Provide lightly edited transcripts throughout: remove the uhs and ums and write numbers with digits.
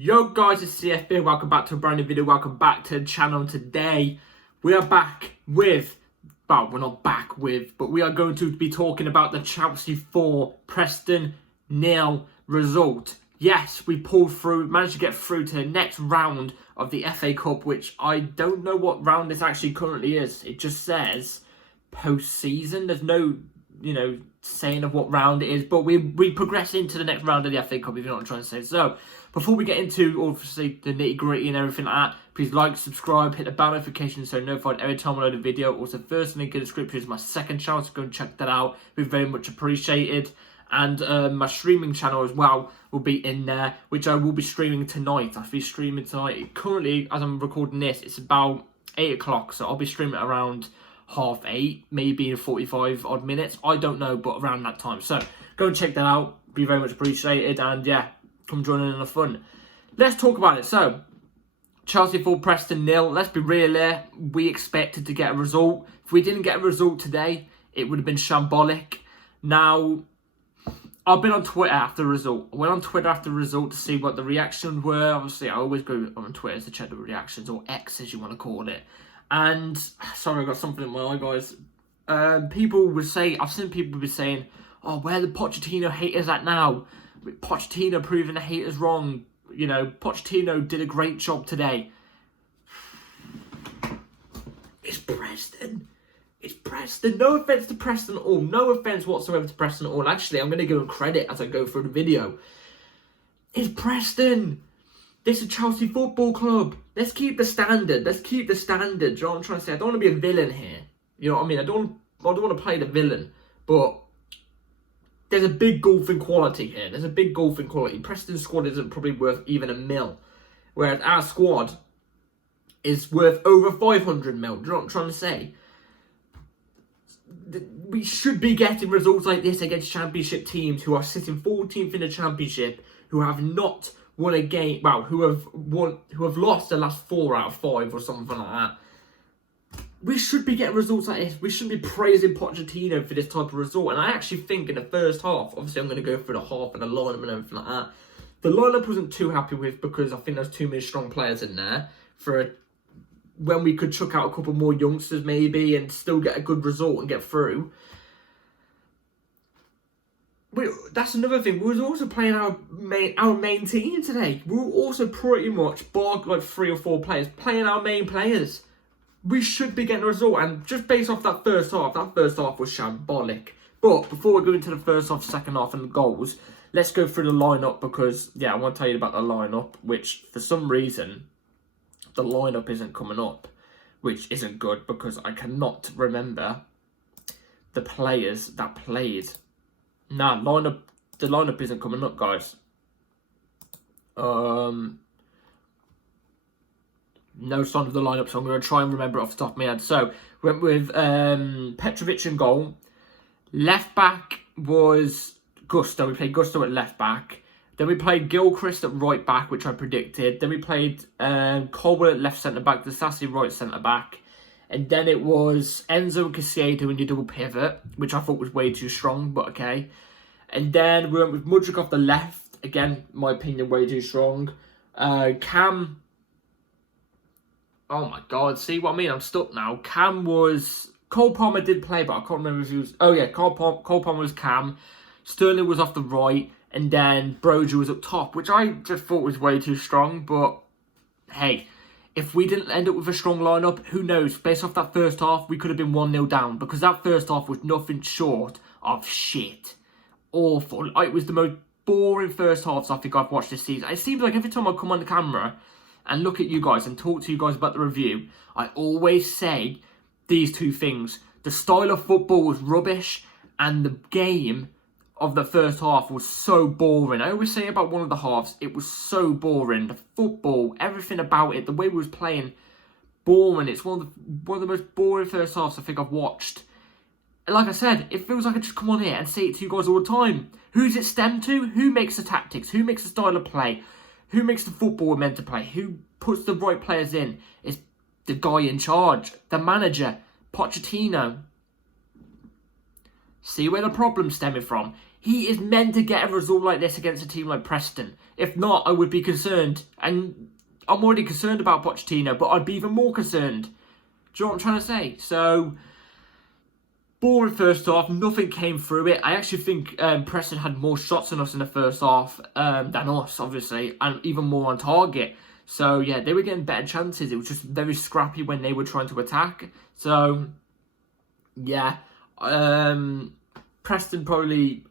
Yo guys, it's CFB, welcome back to a brand new video, welcome back to the channel. Today we are back with, well, we're not back with, but we are going to be talking about the Chelsea 4, Preston 0 result. Yes, we pulled through, managed to get through to the next round of the FA Cup, which I don't know what round this actually currently is. It just says post-season. There's no, saying of what round it is, but we progress into the next round of the FA Cup, if you know what I'm trying to say. So, before we get into, obviously, the nitty-gritty and everything like that, please like, subscribe, hit the bell notification so you're notified every time I load a video. Also, first link in the description is my second channel, so go and check that out. It'd be very much appreciated. And my streaming channel as well will be in there, which I will be streaming tonight. I'll be streaming tonight. Currently, as I'm recording this, it's about 8 o'clock, so I'll be streaming around 8:30, maybe in 45 odd minutes. I don't know, but around that time. So, go and check that out. Be very much appreciated. And yeah, come join in on the fun. Let's talk about it. So, Chelsea 4, Preston 0. Let's be real here. We expected to get a result. If we didn't get a result today, it would have been shambolic. Now, I've been on Twitter after the result. I went on Twitter after the result to see what the reactions were. Obviously, I always go on Twitter to check the reactions, or X as you want to call it. And, sorry, I got something in my eye, guys. People would say, I've seen people be saying, oh, where are the Pochettino haters at now? Pochettino proving the haters wrong. You know, Pochettino did a great job today. It's Preston. It's Preston. No offence to Preston at all. No offence whatsoever to Preston at all. Actually, I'm going to give them credit as I go through the video. It's Preston. This is Chelsea Football Club. Let's keep the standard. Let's keep the standard. Do you know what I'm trying to say? I don't want to be a villain here. You know what I mean? I don't want to play the villain. But there's a big golfing quality here. There's a big golfing quality. Preston's squad isn't probably worth even £1 million. Whereas our squad is worth over 500 mil. Do you know what I'm trying to say? We should be getting results like this against championship teams who are sitting 14th in the championship, who have not won a game, well, who have lost the last 4 out of 5 or something like that. We should be getting results like this. We shouldn't be praising Pochettino for this type of result. And I actually think in the first half, obviously I'm going to go through the half and the lineup and everything like that. The lineup wasn't too happy with, because I think there's too many strong players in there for when we could chuck out a couple more youngsters maybe and still get a good result and get through. That's another thing. We were also playing our main team today. We were also pretty much, bar like 3 or 4 players, playing our main players. We should be getting a result. And just based off that first half was shambolic. But before we go into the first half, second half and the goals, let's go through the lineup, because, yeah, I want to tell you about the lineup, which for some reason the lineup isn't coming up, which isn't good, because I cannot remember the players that played. Nah, the lineup isn't coming up, guys. No sign of the lineup, so I'm going to try and remember it off the top of my head. So, we went with Petrovic in goal. Left back was Gusto. We played Gusto at left back. Then we played Gilchrist at right back, which I predicted. Then we played Colwell at left centre-back, Disasi right centre-back. And then it was Enzo and Caicedo in your double pivot, which I thought was way too strong, but okay. And then we went with Mudryk off the left. Again, my opinion, way too strong. Cam. Oh my God, see what I mean? I'm stuck now. Cam was... Cole Palmer did play, but I can't remember if he was... Oh yeah, Cole Palmer was Cam. Sterling was off the right. And then Broja was up top, which I just thought was way too strong. But hey, if we didn't end up with a strong lineup, who knows? Based off that first half, we could have been 1-0 down, because that first half was nothing short of shit. Awful. It was the most boring first halves I think I've watched this season. It seems like every time I come on the camera and look at you guys and talk to you guys about the review, I always say these two things. The style of football was rubbish, and the game of the first half was so boring. I always say about one of the halves, it was so boring. The football, everything about it, the way we was playing, boring. It's one of the most boring first halves I think I've watched. And like I said, it feels like I just come on here and say it to you guys all the time. Who's it stem to? Who makes the tactics? Who makes the style of play? Who makes the football we're meant to play? Who puts the right players in? It's the guy in charge, the manager, Pochettino. See where the problem's stemming from. He is meant to get a result like this against a team like Preston. If not, I would be concerned. And I'm already concerned about Pochettino, but I'd be even more concerned. Do you know what I'm trying to say? So, boring first half. Nothing came through it. I actually think Preston had more shots than us in the first half than us, obviously. And even more on target. So, yeah, they were getting better chances. It was just very scrappy when they were trying to attack. So, yeah. Preston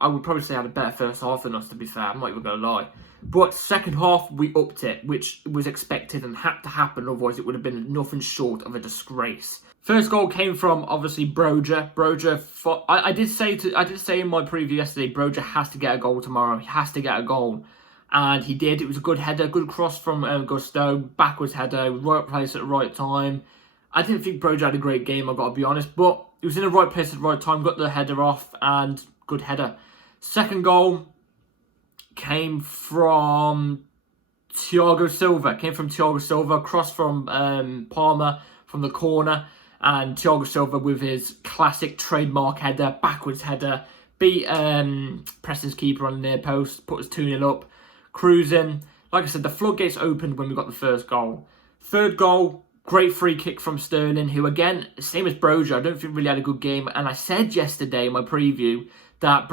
I would probably say had a better first half than us, to be fair. I'm not even going to lie. But second half, we upped it, which was expected and had to happen. Otherwise, it would have been nothing short of a disgrace. First goal came from, obviously, Broja. I did say in my preview yesterday, Broja has to get a goal tomorrow. He has to get a goal. And he did. It was a good header, good cross from Gusto. Backwards header, right place at the right time. I didn't think Broja had a great game, I've got to be honest. But he was in the right place at the right time, got the header off, and good header. Second goal came from Thiago Silva. Cross from Palmer from the corner. And Thiago Silva with his classic trademark header, backwards header. Beat Preston's keeper on the near post, put us 2-0 up. Cruising. Like I said, the floodgates opened when we got the first goal. Third goal, great free kick from Sterling, who again, same as Broja, I don't think really had a good game. And I said yesterday in my preview that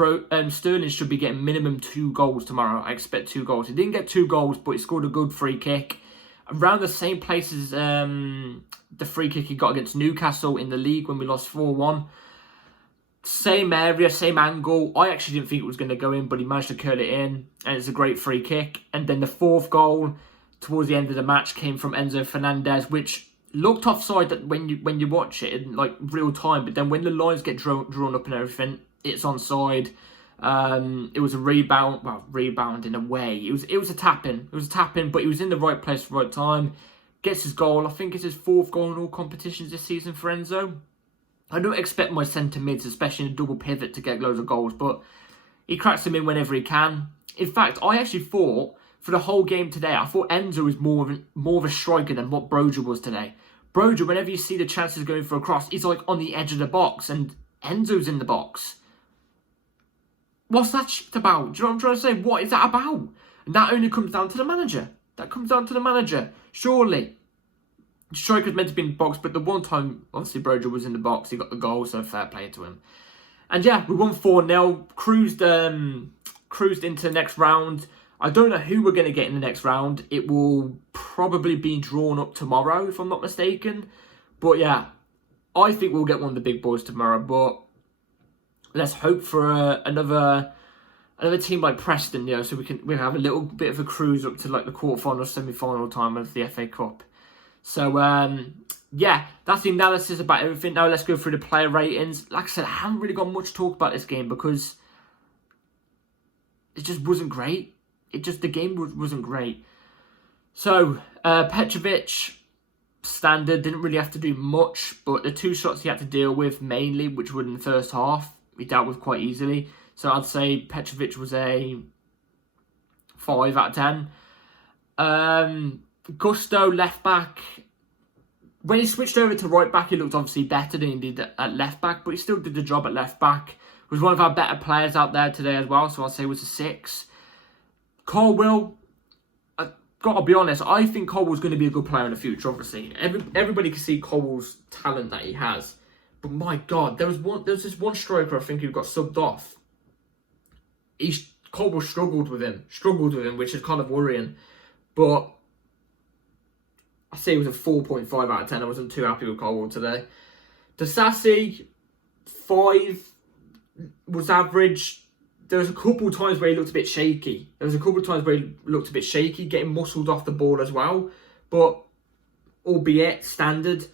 Sterling should be getting minimum 2 goals tomorrow. I expect 2 goals. He didn't get 2 goals, but he scored a good free kick. Around the same place as the free kick he got against Newcastle in the league when we lost 4-1. Same area, same angle. I actually didn't think it was going to go in, but he managed to curl it in. And it's a great free kick. And then the fourth goal towards the end of the match came from Enzo Fernandez, which looked offside that when you watch it in like real time. But then when the lines get drawn up and everything, it's onside. It was a rebound in a way. It was a tap-in. It was a tap-in, but he was in the right place at the right time. Gets his goal. I think it's his 4th goal in all competitions this season for Enzo. I don't expect my centre mids, especially in a double pivot, to get loads of goals, but he cracks them in whenever he can. In fact, I actually thought for the whole game today, I thought Enzo was more of a striker than what Broja was today. Broja, whenever you see the chances going for a cross, he's like on the edge of the box, and Enzo's in the box. What's that shit about? Do you know what I'm trying to say? What is that about? And that only comes down to the manager. Surely. Striker's meant to be in the box, but the one time, obviously, Broja was in the box, he got the goal, so fair play to him. And yeah, we won 4-0, cruised into the next round. I don't know who we're going to get in the next round. It will probably be drawn up tomorrow, if I'm not mistaken. But yeah, I think we'll get one of the big boys tomorrow, but let's hope for another team like Preston, you know, so we can have a little bit of a cruise up to like the quarterfinal, semi-final time of the FA Cup. So, yeah, that's the analysis about everything. Now let's go through the player ratings. Like I said, I haven't really got much to talk about this game because it just wasn't great. The game wasn't great. So, Petrovic, standard, didn't really have to do much, but the 2 shots he had to deal with mainly, which were in the first half, he dealt with quite easily. So I'd say Petrovic was a 5 out of 10. Gusto, left back. When he switched over to right back, he looked obviously better than he did at left back, but he still did the job at left back. Was one of our better players out there today as well, so I'd say it was a 6. Colwill, I've got to be honest, I think Colwill's going to be a good player in the future, obviously. Everybody can see Colwill's talent that he has. But my God, there was this one striker I think who got subbed off. Colwill struggled with him, which is kind of worrying. But I say it was a 4.5 out of 10. I wasn't too happy with Colwill today. Disasi, 5 was average. There was a couple of times where he looked a bit shaky. Getting muscled off the ball as well. But, albeit, standard.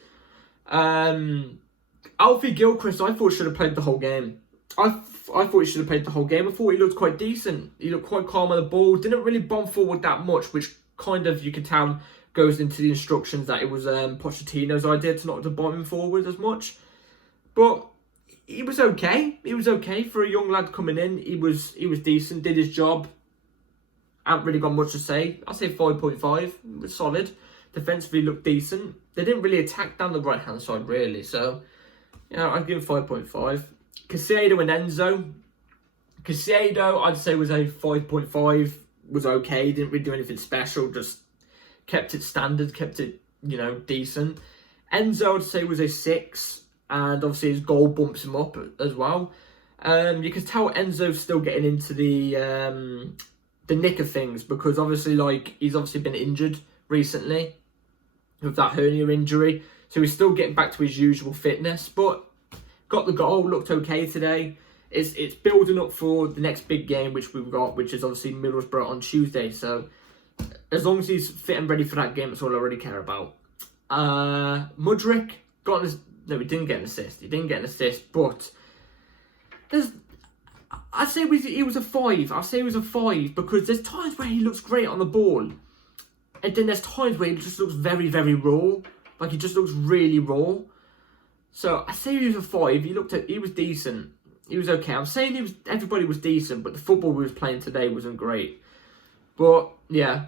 Alfie Gilchrist, I thought should have played the whole game. I thought he should have played the whole game. I thought he looked quite decent. He looked quite calm on the ball. Didn't really bomb forward that much, which kind of, you can tell, goes into the instructions that it was Pochettino's idea to not to bomb him forward as much. But he was okay. He was okay for a young lad coming in. He was decent, did his job. Haven't really got much to say. I'll say 5.5. It was solid. Defensively looked decent. They didn't really attack down the right-hand side, really. So, yeah, I'd give him 5.5. Casado and Enzo. Caicedo, I'd say, was a 5.5. Was okay. Didn't really do anything special. Just kept it standard. Kept it, decent. Enzo, I'd say, was a 6. And obviously his goal bumps him up as well. You can tell Enzo's still getting into the nick of things, because obviously, he's obviously been injured recently with that hernia injury. So he's still getting back to his usual fitness. But got the goal, looked okay today. It's building up for the next big game, which we've got, which is obviously Middlesbrough on Tuesday. So as long as he's fit and ready for that game, that's all I really care about. Mudryk got no, he didn't get an assist. He didn't get an assist, but I'd say he was a 5. I'd say he was a 5 because there's times where he looks great on the ball, and then there's times where he just looks very, very raw. Like, he just looks really raw. So I say he was a 5. He was decent. He was okay. I'm saying everybody was decent, but the football we was playing today wasn't great. But yeah,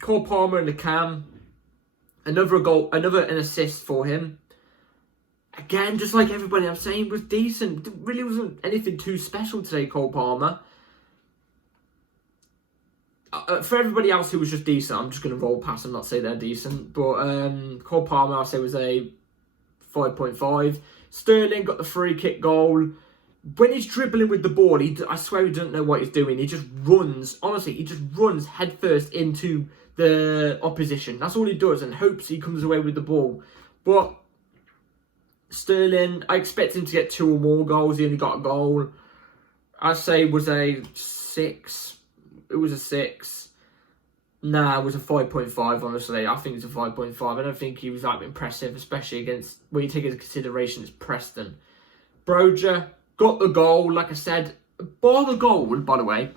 Cole Palmer and the cam, another goal, an assist for him. Again, just like everybody, I'm saying was decent. It really wasn't anything too special today, Cole Palmer. For everybody else who was just decent, I'm just going to roll past and not say they're decent. But Cole Palmer, I'll say, was a 5.5. Sterling got the free kick goal. When he's dribbling with the ball, I swear he doesn't know what he's doing. He just runs. Honestly, he just runs headfirst into the opposition. That's all he does, and hopes he comes away with the ball. But Sterling, I expect him to get 2 or more goals. He only got a goal. I'd say it was a 6. It was a 6. Nah, it was a 5.5, honestly. I think it's a 5.5. I don't think he was that impressive, especially against, when you take into consideration, it's Preston. Broja got the goal, like I said. Bar the goal, by the way,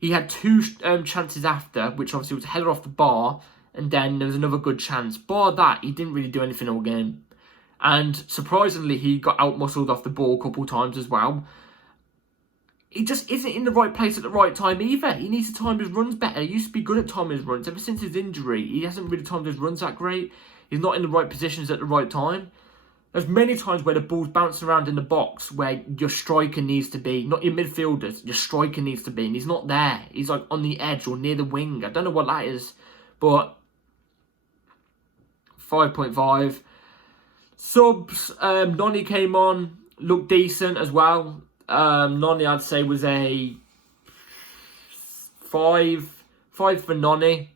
he had 2 chances after, which obviously was a header off the bar, and then there was another good chance. Bar that, he didn't really do anything all game. And surprisingly, he got outmuscled off the ball a couple times as well. He just isn't in the right place at the right time either. He needs to time his runs better. He used to be good at timing his runs. Ever since his injury, he hasn't really timed his runs that great. He's not in the right positions at the right time. There's many times where the ball's bouncing around in the box where your striker needs to be, not your midfielders, your striker needs to be, and he's not there. He's like on the edge or near the wing. I don't know what that is, but 5.5. Subs, Noni came on, looked decent as well. Noni, I'd say, was a 5 for Noni.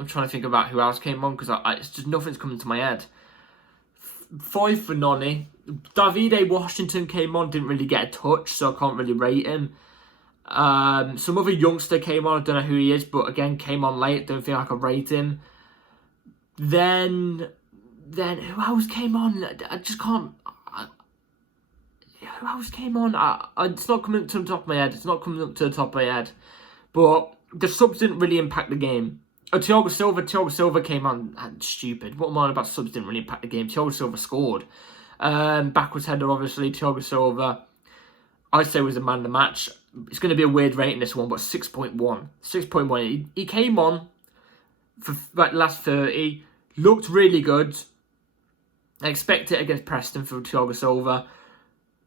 I'm trying to think about who else came on because it's just nothing's coming to my head. 5 for Noni. Davide Washington came on, didn't really get a touch, so I can't really rate him. Some other youngster came on, I don't know who he is, but again, came on late, don't feel like I could rate him. Then who else came on? I just can't. Who else came on? It's not coming up to the top of my head. But the subs didn't really impact the game. Thiago Silva came on. Stupid. What am I on about? Subs didn't really impact the game. Thiago Silva scored. Backwards header, obviously. Thiago Silva, I'd say, was the man of the match. It's going to be a weird rating, this one, but 6.1. 6.1. He came on for like last 30. Looked really good. I expect it against Preston for Thiago Silva.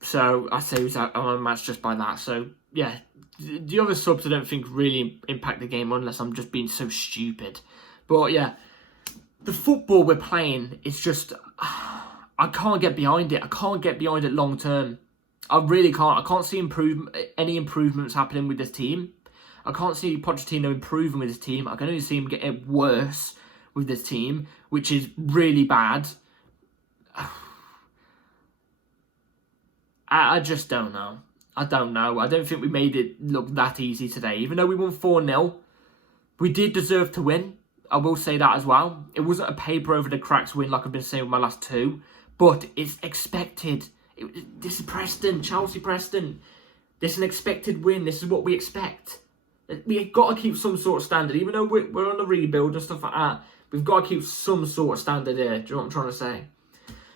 So I'd say he was on a match just by that. So yeah, the other subs I don't think really impact the game unless I'm just being so stupid. But yeah, the football we're playing is just, I can't get behind it. I can't get behind it long term. I really can't. I can't see any improvements happening with this team. I can't see Pochettino improving with his team. I can only see him getting worse with this team, which is really bad. I just don't know. I don't know. I don't think we made it look that easy today. Even though we won 4-0, we did deserve to win. I will say that as well. It wasn't a paper over the cracks win like I've been saying with my last 2. But it's expected. This is Preston, Chelsea Preston. This is an expected win. This is what we expect. We've got to keep some sort of standard. Even though we're on the rebuild and stuff like that, we've got to keep some sort of standard here. Do you know what I'm trying to say?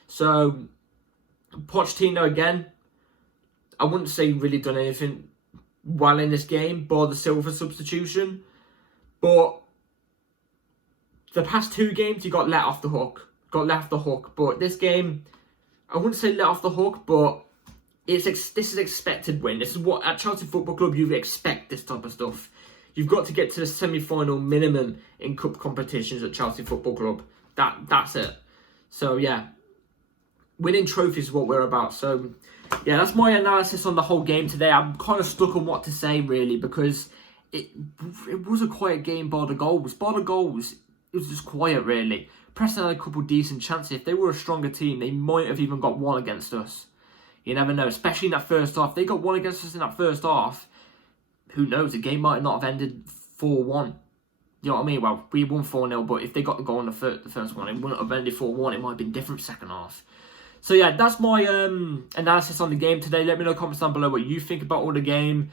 So, Pochettino again. I wouldn't say really done anything well in this game, bar the Silva substitution. But the past 2 games, he got let off the hook. But this game, I wouldn't say let off the hook, but this is expected win. This is what at Chelsea Football Club you expect this type of stuff. You've got to get to the semi-final minimum in cup competitions at Chelsea Football Club. That's it. So yeah, winning trophies is what we're about. So yeah, that's my analysis on the whole game today. I'm kind of stuck on what to say really, because it was a quiet game bar the goals. Bar the goals, it was just quiet really. Preston had a couple decent chances. If they were a stronger team, they might have even got one against us. You never know, especially in that first half. They got one against us in that first half. Who knows? The game might not have ended 4-1. You know what I mean? Well, we won 4-0, but if they got the goal in the first one, it wouldn't have ended 4-1. It might have been different second half. So yeah, that's my analysis on the game today. Let me know in the comments down below what you think about all the game.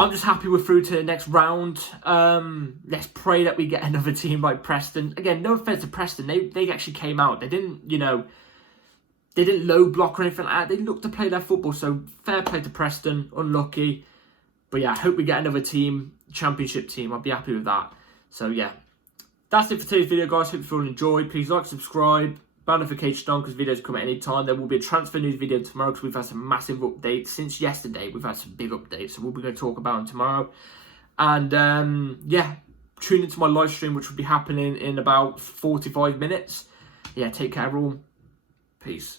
I'm just happy we're through to the next round. Let's pray that we get another team like Preston. Again, no offense to Preston. They actually came out. They didn't, they didn't low block or anything like that. They looked to play their football. So fair play to Preston. Unlucky. But yeah, I hope we get another team, championship team. I'll be happy with that. So yeah, that's it for today's video, guys. Hope you all enjoyed. Please like, subscribe, bell notification on because videos come at any time. There will be a transfer news video tomorrow because we've had some massive updates. Since yesterday, we've had some big updates. So we'll be going to talk about them tomorrow. And yeah, tune into my live stream, which will be happening in about 45 minutes. Yeah, take care, everyone. Peace.